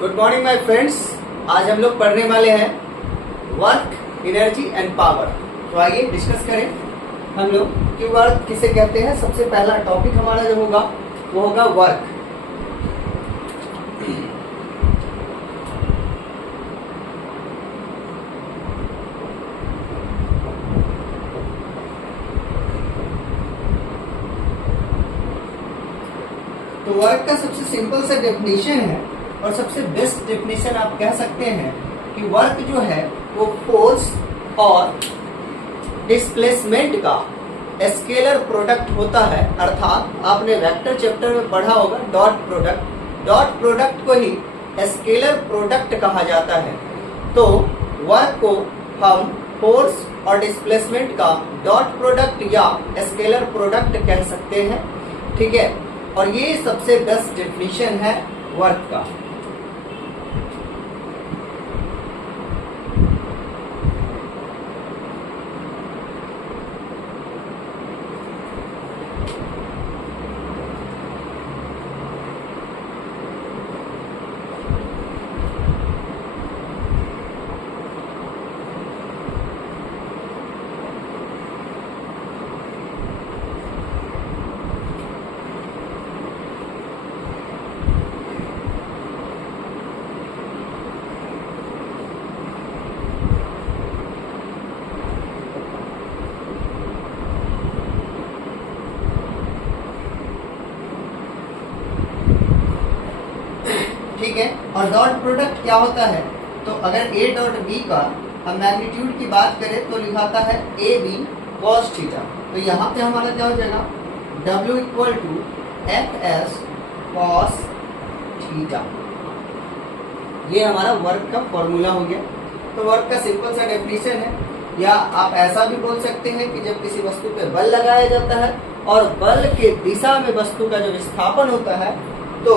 Good morning my friends. आज हम लोग पढ़ने वाले हैं वर्क, एनर्जी एंड पावर। तो आइए डिस्कस करें हम लोग कि वर्क किसे कहते हैं। सबसे पहला टॉपिक हमारा जो होगा वो होगा वर्क। तो वर्क का सबसे सिंपल सा डेफिनेशन है और सबसे बेस्ट डेफिनेशन आप कह सकते हैं कि वर्क जो है वो फोर्स और डिस्प्लेसमेंट का स्केलर प्रोडक्ट होता है। अर्थात आपने वेक्टर चैप्टर में पढ़ा होगा डॉट प्रोडक्ट को ही स्केलर प्रोडक्ट कहा जाता है। तो वर्क को हम फोर्स और डिस्प्लेसमेंट का डॉट प्रोडक्ट या स्केलर प्रोडक्ट कह सकते हैं। ठीक है, और ये सबसे बेस्ट डेफिनेशन है वर्क का। ठीक है, और डॉट प्रोडक्ट क्या होता है? तो अगर ए डॉट बी का हम मैग्नीट्यूड की बात करें तो लिखाता है ए बी कॉस थीटा। तो यहाँ पे हमारा क्या हो जाएगा W equal to F S cos theta. ये हमारा वर्क का फॉर्मूला हो गया। तो वर्क का सिंपल सा डेफिनेशन है, या आप ऐसा भी बोल सकते हैं कि जब किसी वस्तु पे बल लगाया जाता है और बल के दिशा में वस्तु का जो विस्थापन होता है तो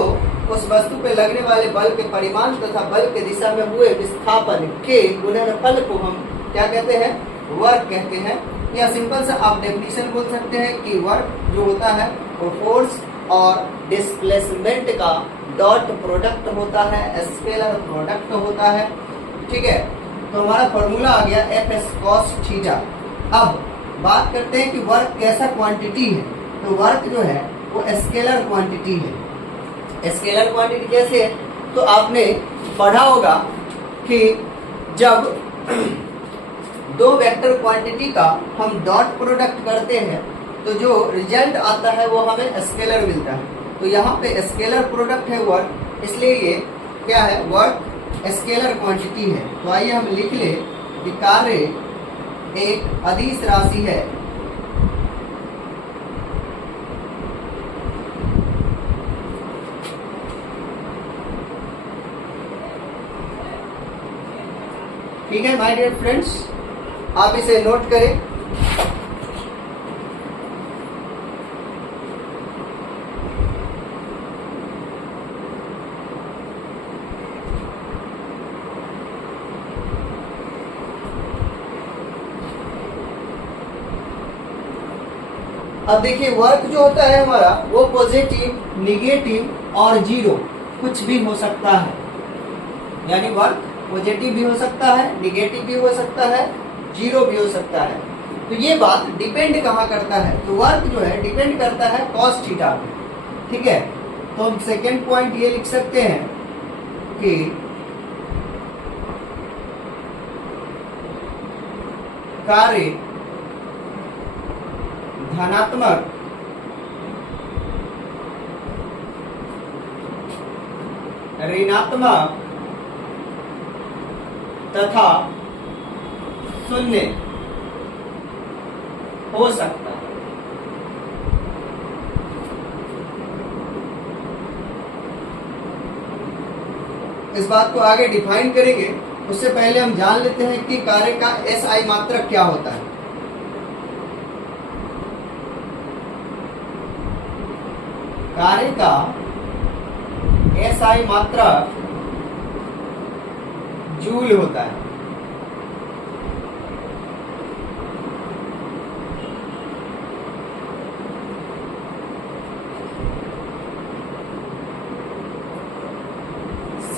उस वस्तु पे लगने वाले बल के परिमाण तथा बल के दिशा में हुए विस्थापन के गुणनफल को हम क्या कहते हैं? वर्क कहते हैं। या सिंपल सा आप डेफिनेशन बोल सकते हैं कि वर्क जो होता है वो फोर्स और डिस्प्लेसमेंट का डॉट प्रोडक्ट होता है, स्केलर प्रोडक्ट होता है। ठीक है, तो हमारा फॉर्मूला आ गया एफ एस कॉस थीटा। अब बात करते हैं कि वर्क कैसा क्वांटिटी है। तो वर्क जो है वो स्केलर क्वांटिटी है। स्केलर क्वांटिटी कैसे है? तो आपने पढ़ा होगा कि जब दो वेक्टर क्वांटिटी का हम डॉट प्रोडक्ट करते हैं तो जो रिजल्ट आता है वो हमें स्केलर मिलता है। तो यहाँ पे स्केलर प्रोडक्ट है वर्क, इसलिए ये क्या है? वर्क स्केलर क्वांटिटी है। तो आइए हम लिख ले कि कार्य एक अदिश राशि है। ठीक है माय डियर फ्रेंड्स, आप इसे नोट करें। अब देखिए वर्क जो होता है हमारा वो पॉजिटिव, निगेटिव और जीरो कुछ भी हो सकता है। यानी वर्क पॉजिटिव भी हो सकता है, निगेटिव भी हो सकता है, जीरो भी हो सकता है। तो ये बात डिपेंड कहाँ करता है? तो वर्क जो है डिपेंड करता है कॉस थीटा पे। ठीक है, तो हम सेकेंड पॉइंट ये लिख सकते हैं कि कार्य धनात्मक ऋणात्मक तथा शून्य हो सकता है। इस बात को आगे डिफाइन करेंगे, उससे पहले हम जान लेते हैं कि कार्य का SI मात्रक क्या होता है। कार्य का SI मात्रक जूल होता है।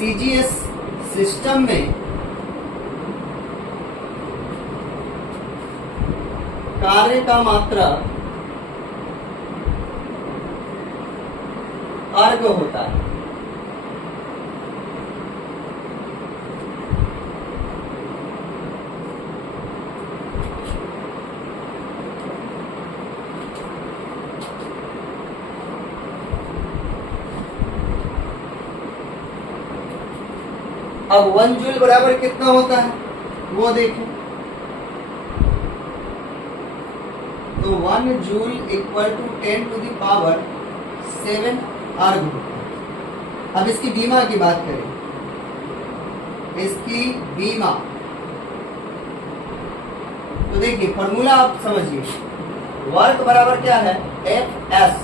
सीजीएस सिस्टम में कार्य का मात्रा अर्ग होता है। अब 1 जूल बराबर कितना होता है वो देखें। तो 1 joule equal to 10 to the power 7 erg होता है। अब इसकी बीमा की बात करें, इसकी बीमा, तो देखिए फॉर्मूला आप समझिए, वर्क बराबर क्या है, एफ एस।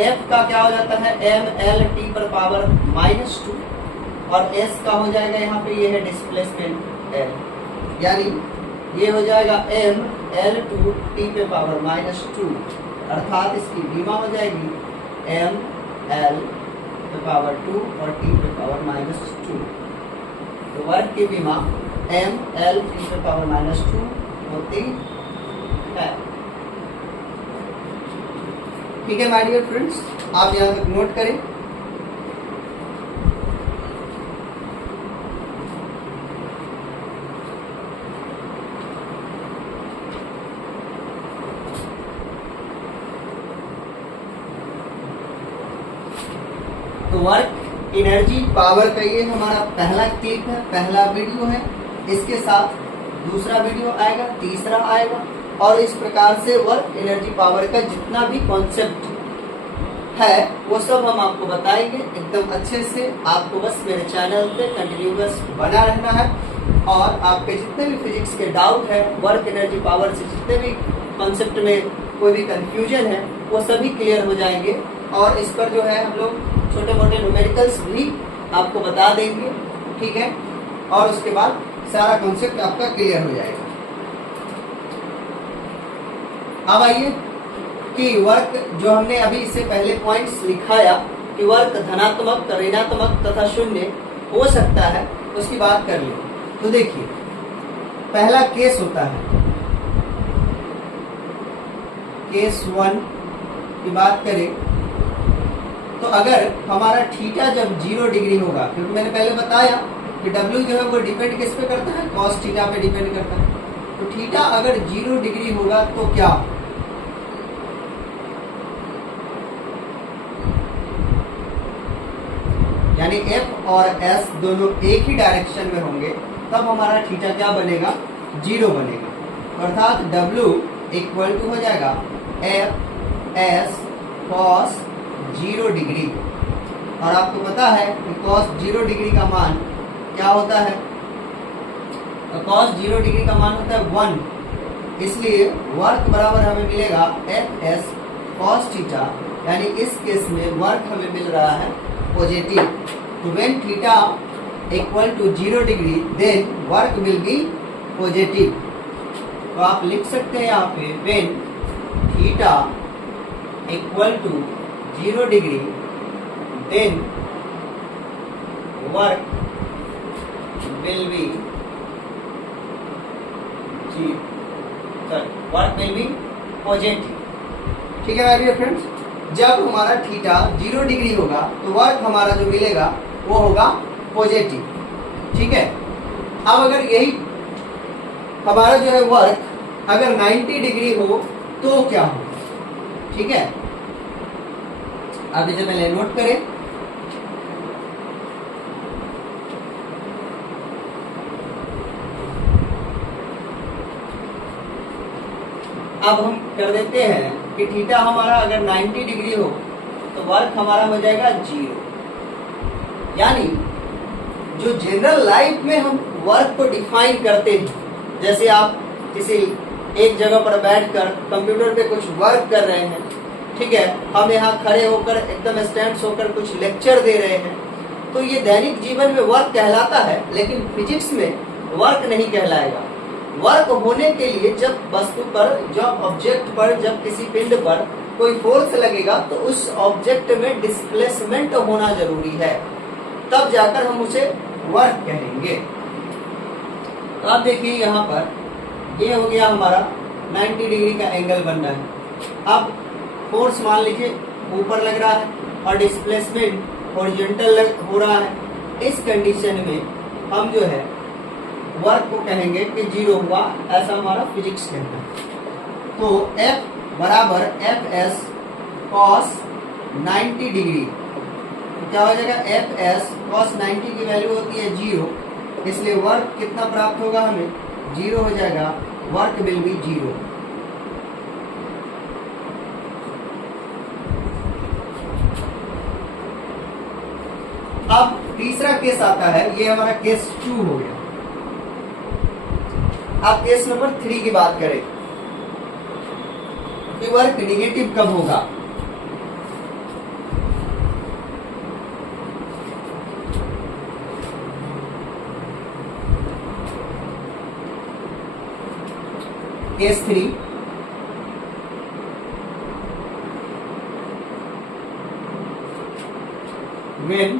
एफ का क्या हो जाता है, एम एल टी पर पावर -2 और एस का हो जाएगा यहाँ पे ये है डिस्प्लेसमेंट एल, यानी ये हो जाएगा एम एल टू टी पे पावर -2, अर्थात इसकी बीमा हो जाएगी एम एल पे पावर 2 और टी पे पावर -2। तो वर्क की बीमा एम एल टी पे पावर -2 होती है। ठीक है माय डियर फ्रेंड्स, आप यहाँ तक नोट करें। तो वर्क एनर्जी पावर का ये हमारा पहला क्लिप है, पहला वीडियो है। इसके साथ दूसरा वीडियो आएगा, तीसरा आएगा, और इस प्रकार से वर्क एनर्जी पावर का जितना भी कॉन्सेप्ट है वो सब हम आपको बताएंगे एकदम अच्छे से। आपको बस मेरे चैनल पे कंटिन्यूअस बना रहना है और आपके जितने भी फिजिक्स के डाउट है, वर्क एनर्जी पावर से जितने भी कॉन्सेप्ट में कोई भी कंफ्यूजन है वो सभी क्लियर हो जाएंगे। और इस पर जो है हम लोग छोटे मोटे न्यूमेरिकल्स भी आपको बता देंगे, ठीक है, और उसके बाद सारा कॉन्सेप्ट आपका क्लियर हो जाएगा। अब आइए कि वर्क जो हमने अभी इससे पहले पॉइंट्स लिखाया कि वर्क धनात्मक, ऋणात्मक तथा शून्य हो सकता है, उसकी बात कर ले। तो देखिए पहला केस होता है, केस 1 की बात करें तो अगर हमारा थीटा जब 0 डिग्री होगा, क्योंकि मैंने पहले बताया कि W जो है वो डिपेंड किस पे करता है, कॉस थीटा पे डिपेंड करता है। तो थीटा अगर 0 डिग्री होगा तो क्या, यानी F और S दोनों एक ही डायरेक्शन में होंगे, तब हमारा थीटा क्या बनेगा, 0 बनेगा। अर्थात W इक्वल टू हो जाएगा F S cos 0 डिग्री। और आपको पता है कि cos 0 डिग्री का मान क्या होता है, तो cos 0 डिग्री का मान होता है 1, इसलिए वर्क बराबर हमें मिलेगा एफ एस cos थीटा, यानी इस केस में वर्क हमें मिल रहा है पॉजिटिव। तो when theta equal to 0 degree then work will be positive. तो आप लिख सकते हैं यहाँ पे when theta equal to 0 degree then work will be work will be positive. ठीक है माय डियर फ्रेंड्स, जब हमारा थीटा 0 डिग्री होगा तो वर्क हमारा जो मिलेगा वो होगा पॉजिटिव। ठीक है, अब अगर यही हमारा जो है वर्क अगर 90 डिग्री हो तो क्या हो, ठीक है, आप इसे पहले नोट करें। अब हम कर देते हैं कि थीटा हमारा अगर 90 डिग्री हो तो वर्क हमारा हो जाएगा 0। यानी जो जनरल लाइफ में हम वर्क को डिफाइन करते हैं, जैसे आप किसी एक जगह पर बैठकर कंप्यूटर पे कुछ वर्क कर रहे हैं, ठीक है, हम यहाँ खड़े होकर एकदम स्टैंड होकर कुछ लेक्चर दे रहे हैं, तो ये दैनिक जीवन में वर्क कहलाता है, लेकिन फिजिक्स में वर्क नहीं कहलाएगा। वर्क होने के लिए जब वस्तु पर, जब ऑब्जेक्ट पर, जब किसी पिंड पर कोई फोर्स लगेगा तो उस ऑब्जेक्ट में डिस्प्लेसमेंट होना जरूरी है। तब जाकर हम उसे वर्क कहेंगे। तो आप देखिए यहाँ पर ये हो गया हमारा 90 डिग्री का एंगल बन रहा है। अब फोर्स मान लीजिए ऊपर लग रहा है और डिस्प्लेसमेंट हॉरिजॉन्टल हो रहा है। इस कंडीशन में हम जो है वर्क को कहेंगे कि 0 हुआ, ऐसा हमारा फिजिक्स कहता है। तो F बराबर Fs cos 90 डिग्री, तो क्या हो जाएगा Fs cos 90 की वैल्यू होती है 0, इसलिए वर्क कितना प्राप्त होगा हमें 0 हो जाएगा, वर्क विल बी 0। अब तीसरा केस आता है, ये हमारा केस 2 हो गया। अब केस नंबर 3 की बात करें कि वर्क निगेटिव कब होगा। Case 3 when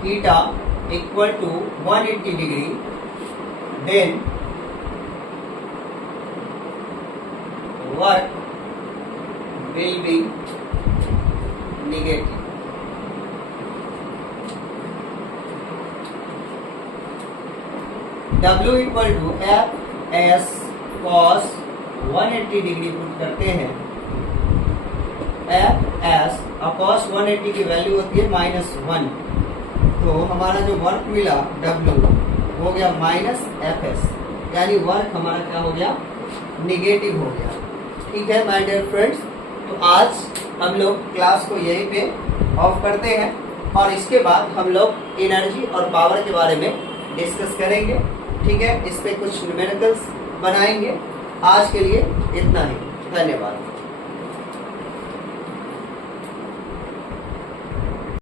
theta equal to 180 degree, then work will be negative. W equal to F S cos 180 degree put करते हैं। F S cos 180 की वैल्यू होती है -1, तो हमारा जो वर्क मिला W हो गया -Fs, यानी वर्क हमारा क्या हो गया, निगेटिव हो गया। ठीक है माय डियर फ्रेंड्स, तो आज हम लोग क्लास को यहीं पे ऑफ करते हैं और इसके बाद हम लोग एनर्जी और पावर के बारे में डिस्कस करेंगे। ठीक है, इस पे कुछ न्यूमेरिकल्स बनाएंगे। आज के लिए इतना ही, धन्यवाद।